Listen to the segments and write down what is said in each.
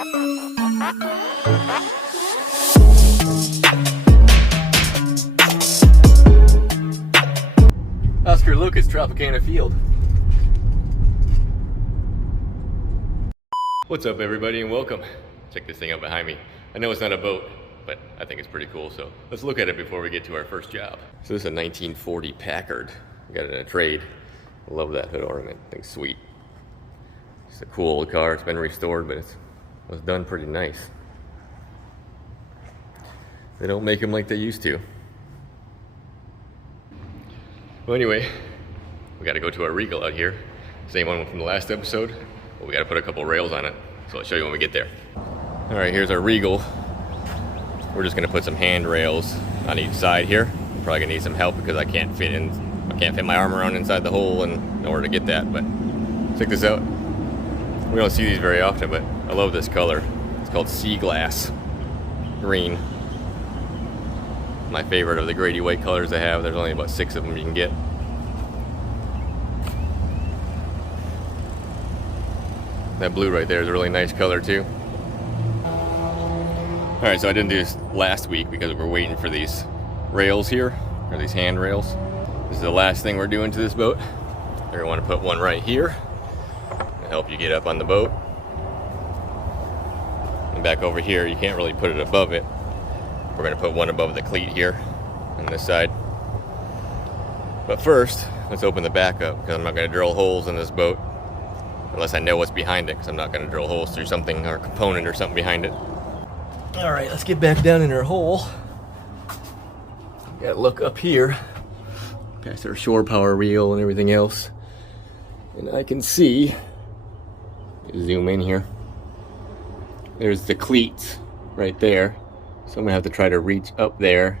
Oscar Lucas, Tropicana Field. What's up, everybody, and welcome. Check this thing out behind me. I know it's not a boat, but I think it's pretty cool, so let's look at it before we get to our first job. So this is a 1940 Packard. I got it in a trade. I love that hood ornament. I think it's sweet. It's a cool old car. It's been restored, but it was done pretty nice. They don't make them like they used to. Well, anyway, we got to go to our Regal out here. Same one from the last episode, but we got to put a couple rails on it. So I'll show you when we get there. All right, here's our Regal. We're just gonna put some handrails on each side here. I'm probably gonna need some help because I can't fit my arm around inside the hole in order to get that. But check this out. We don't see these very often, but I love this color. It's called sea glass green. My favorite of the Grady white colors I have. There's only about 6 of them you can get. That blue right there is a really nice color too. All right, so I didn't do this last week because we're waiting for these rails here, or these handrails. This is the last thing we're doing to this boat. We're gonna want to put one right here to help you get up on the boat. And back over here, you can't really put it above it. We're gonna put one above the cleat here on this side. But first, let's open the back up because I'm not gonna drill holes in this boat unless I know what's behind it, because I'm not gonna drill holes through something or a component or something behind it. All right, let's get back down in our hole. Gotta look up here, past our shore power reel and everything else. And I can see, zoom in here, there's the cleats right there. So I'm gonna have to try to reach up there.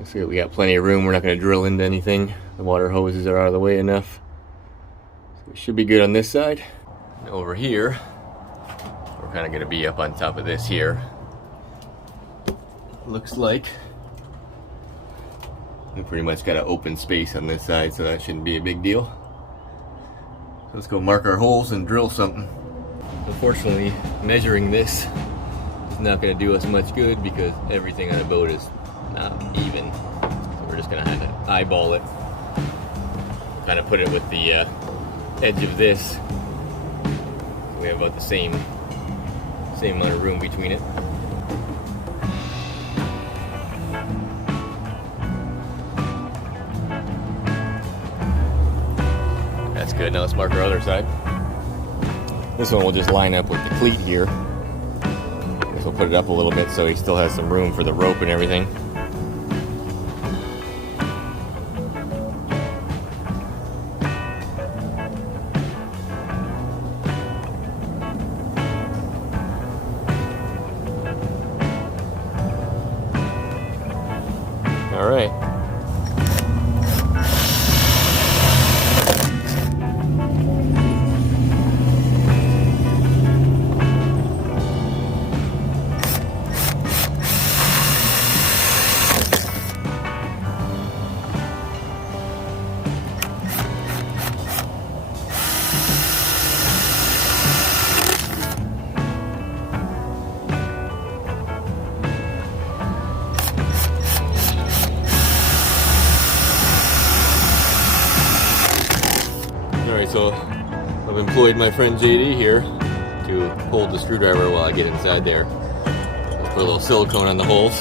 Let's see, we got plenty of room. We're not gonna drill into anything. The water hoses are out of the way enough. So we should be good on this side. And over here, we're kind of going to be up on top of this here. Looks like we pretty much got an open space on this side, so that shouldn't be a big deal. So let's go mark our holes and drill something. Unfortunately, measuring this is not going to do us much good because everything on the boat is not even. So we're just going to have to eyeball it. Kind of put it with the edge of this. We have about the same amount of room between it. That's good. Now let's mark our other side. This one will just line up with the cleat here. This will put it up a little bit so he still has some room for the rope and everything. All right. So I've employed my friend JD here to hold the screwdriver while I get inside there. Let's put a little silicone on the holes.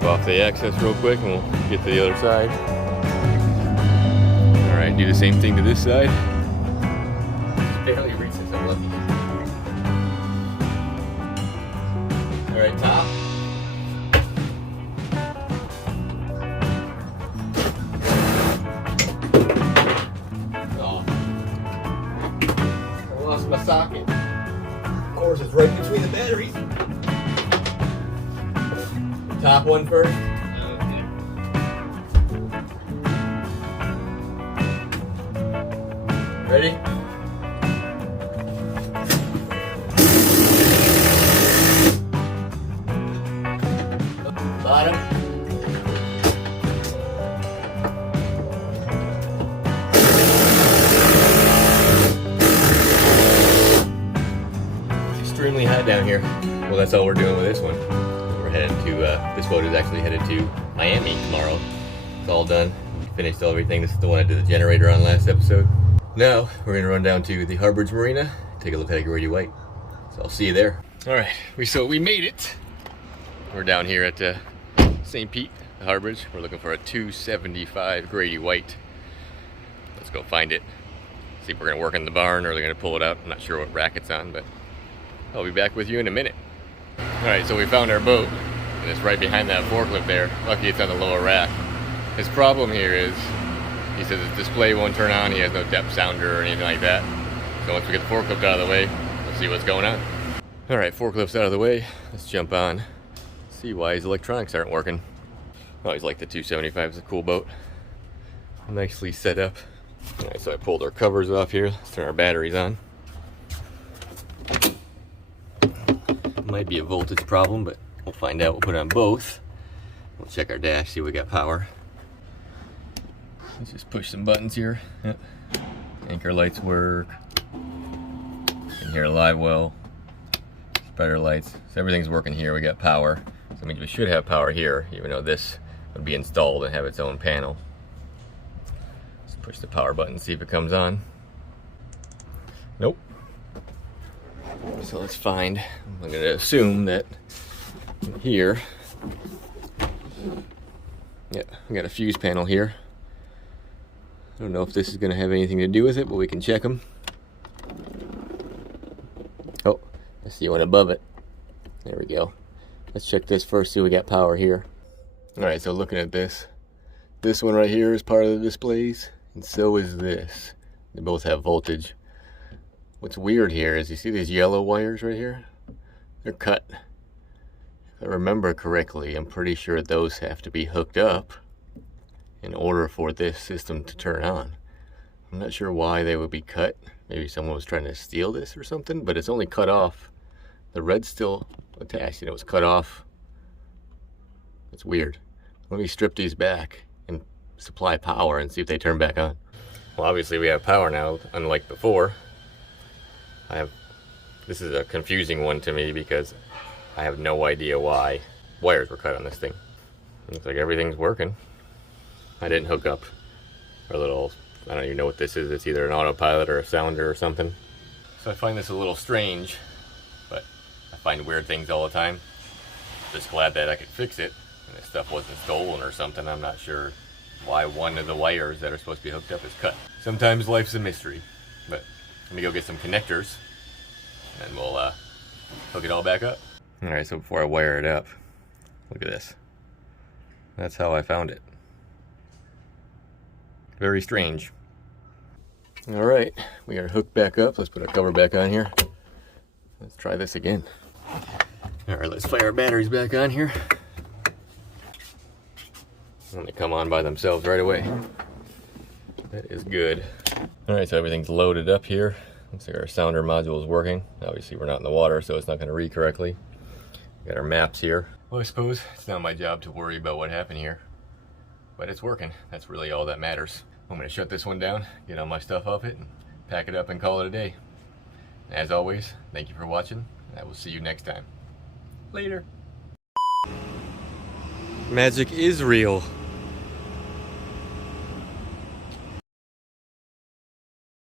Wipe off the access real quick and we'll get to the other side. Alright, do the same thing to this side. Barely reaches, I'm lucky. Alright, top. Oh. I lost my socket. Of course, it's right between the batteries. Top one first. Okay. Ready? Bottom. It's extremely hot down here. Well, that's all we're doing with this one. We're headed to, this boat is actually headed to Miami tomorrow. It's all done. We finished everything. This is the one I did the generator on last episode. Now, we're gonna run down to the Harbridge Marina, take a look at a Grady White. So I'll see you there. All right, so we made it. We're down here at St. Pete, the Harbridge. We're looking for a 275 Grady White. Let's go find it. See if we're gonna work in the barn or they're gonna pull it out. I'm not sure what rack it's on, but I'll be back with you in a minute. All right, so we found our boat, and it's right behind that forklift there. Lucky it's on the lower rack. His problem here is, he says his display won't turn on. He has no depth sounder or anything like that. So once we get the forklift out of the way, we'll see what's going on. All right, forklift's out of the way. Let's jump on. See why his electronics aren't working. Always like the 275. It's a cool boat. Nicely set up. All right, so I pulled our covers off here. Let's turn our batteries on. Might be a voltage problem, but we'll find out. We'll put it on both. We'll check our dash, see if we got power. Let's just push some buttons here. Yep. Anchor lights work. In here, live well. Spreader lights. So everything's working here. We got power. So that means we should have power here, even though this would be installed and have its own panel. Let's push the power button, see if it comes on. Nope. So let's find, I'm going to assume that here, yeah, we got a fuse panel here. I don't know if this is going to have anything to do with it, but we can check them. Oh, I see one above it. There we go. Let's check this first, see if we got power here. Alright, so looking at this one right here is part of the displays, and so is this. They both have voltage. What's weird here is you see these yellow wires right here? They're cut. If I remember correctly, I'm pretty sure those have to be hooked up in order for this system to turn on. I'm not sure why they would be cut. Maybe someone was trying to steal this or something, but it's only cut off. The red's still attached, it was cut off. It's weird. Let me strip these back and supply power and see if they turn back on. Well, obviously we have power now, unlike before. This is a confusing one to me because I have no idea why wires were cut on this thing. Looks like everything's working. I didn't hook up our little, I don't even know what this is. It's either an autopilot or a sounder or something. So I find this a little strange, but I find weird things all the time. Just glad that I could fix it and this stuff wasn't stolen or something. I'm not sure why one of the wires that are supposed to be hooked up is cut. Sometimes life's a mystery, but let me go get some connectors and we'll hook it all back up. All right, so before I wire it up, look at this. That's how I found it. Very strange. All right, we got it hooked back up. Let's put our cover back on here. Let's try this again. All right, let's fire our batteries back on here. And they come on by themselves right away. That is good. All right, so everything's loaded up here. Looks like our sounder module is working. Obviously, we're not in the water, so it's not going to read correctly. Got our maps here. Well, I suppose it's not my job to worry about what happened here, but it's working. That's really all that matters. I'm going to shut this one down, get all my stuff off it, and pack it up and call it a day. As always, thank you for watching. I will see you next time. Later. Magic is real.